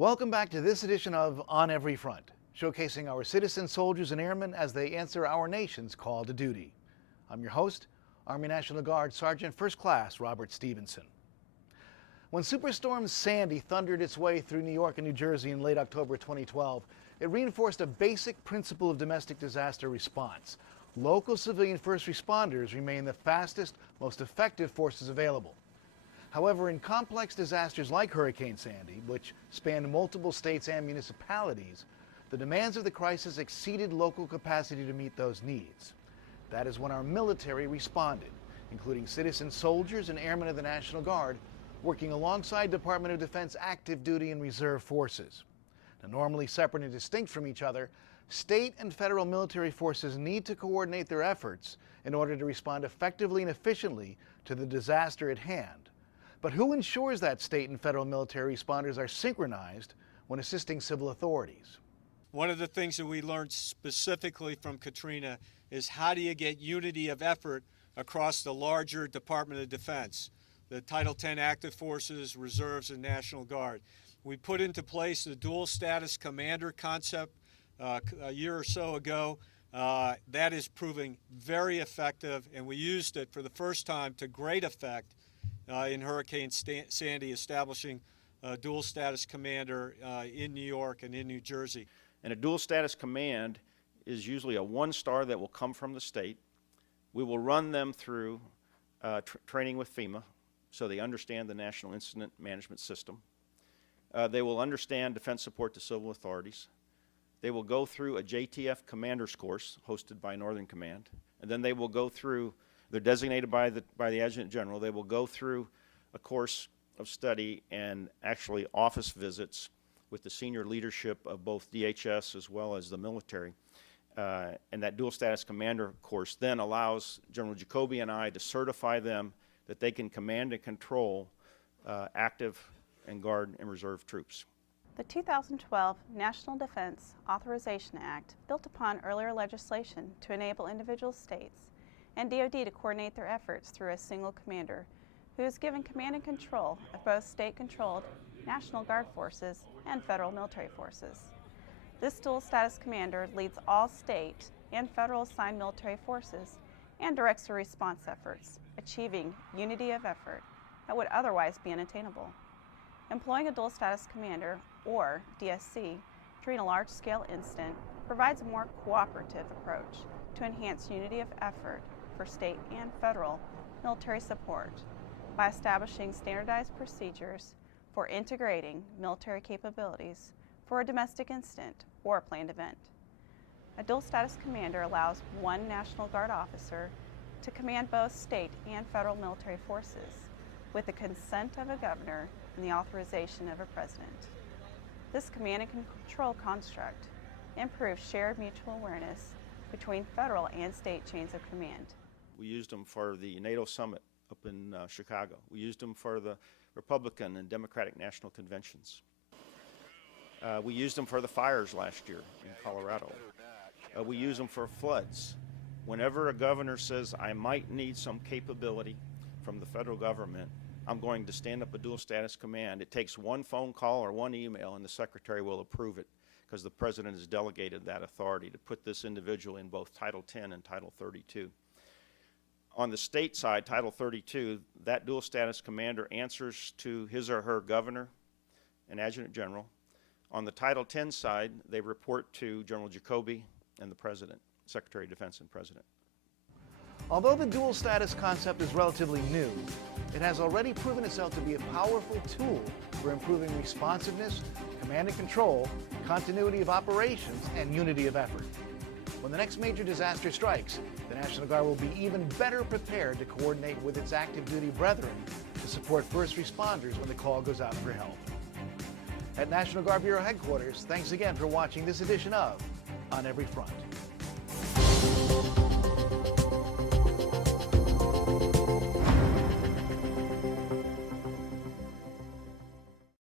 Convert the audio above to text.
Welcome back to this edition of On Every Front, showcasing our citizen soldiers and airmen as they answer our nation's call to duty. I'm your host, Army National Guard Sergeant First Class Robert Stephenson. When Superstorm Sandy thundered its way through New York and New Jersey in late October 2012, it reinforced a basic principle of domestic disaster response. Local civilian first responders remain the fastest, most effective forces available. However, in complex disasters like Hurricane Sandy, which spanned multiple states and municipalities, the demands of the crisis exceeded local capacity to meet those needs. That is when our military responded, including citizen soldiers and airmen of the National Guard, working alongside Department of Defense active duty and reserve forces. Now, normally separate and distinct from each other, state and federal military forces need to coordinate their efforts in order to respond effectively and efficiently to the disaster at hand. But who ensures that state and federal military responders are synchronized when assisting civil authorities? One of the things that we learned specifically from Katrina is how do you get unity of effort across the larger Department of Defense, the Title X active forces, reserves, and National Guard. We put into place the dual status commander concept a year or so ago. That is proving very effective, and we used it for the first time to great effect in Hurricane Sandy, establishing a dual status commander in New York and in New Jersey. And a dual status command is usually a one-star that will come from the state. We will run them through training with FEMA so they understand the National Incident Management System. They will understand defense support to civil authorities. They will go through a JTF commander's course hosted by Northern Command, and then they will go through, they're designated by the Adjutant General, they will go through a course of study and actually office visits with the senior leadership of both DHS as well as the military. And that dual status commander course then allows General Jacoby and I to certify them that they can command and control active and Guard and Reserve troops. The 2012 National Defense Authorization Act built upon earlier legislation to enable individual states and DoD to coordinate their efforts through a single commander who is given command and control of both state-controlled National Guard forces and federal military forces. This dual status commander leads all state and federal assigned military forces and directs their response efforts, achieving unity of effort that would otherwise be unattainable. Employing a dual status commander, or DSC, during a large-scale incident provides a more cooperative approach to enhance unity of effort for state and federal military support by establishing standardized procedures for integrating military capabilities for a domestic incident or planned event. A dual status commander allows one National Guard officer to command both state and federal military forces with the consent of a governor and the authorization of a president. This command and control construct improves shared mutual awareness between federal and state chains of command. We used them for the NATO summit up in Chicago. We used them for the Republican and Democratic national conventions. We used them for the fires last year in Colorado. We use them for floods. Whenever a governor says, I might need some capability from the federal government, I'm going to stand up a dual status command. It takes one phone call or one email and the secretary will approve it because the president has delegated that authority to put this individual in both Title X and Title 32. On the state side, Title 32, that dual status commander answers to his or her governor and adjutant general. On the Title X side, they report to General Jacoby and the president, Secretary of Defense and president. Although the dual status concept is relatively new, it has already proven itself to be a powerful tool for improving responsiveness, command and control, continuity of operations, and unity of effort. When the next major disaster strikes, the National Guard will be even better prepared to coordinate with its active duty brethren to support first responders when the call goes out for help. At National Guard Bureau Headquarters, thanks again for watching this edition of On Every Front.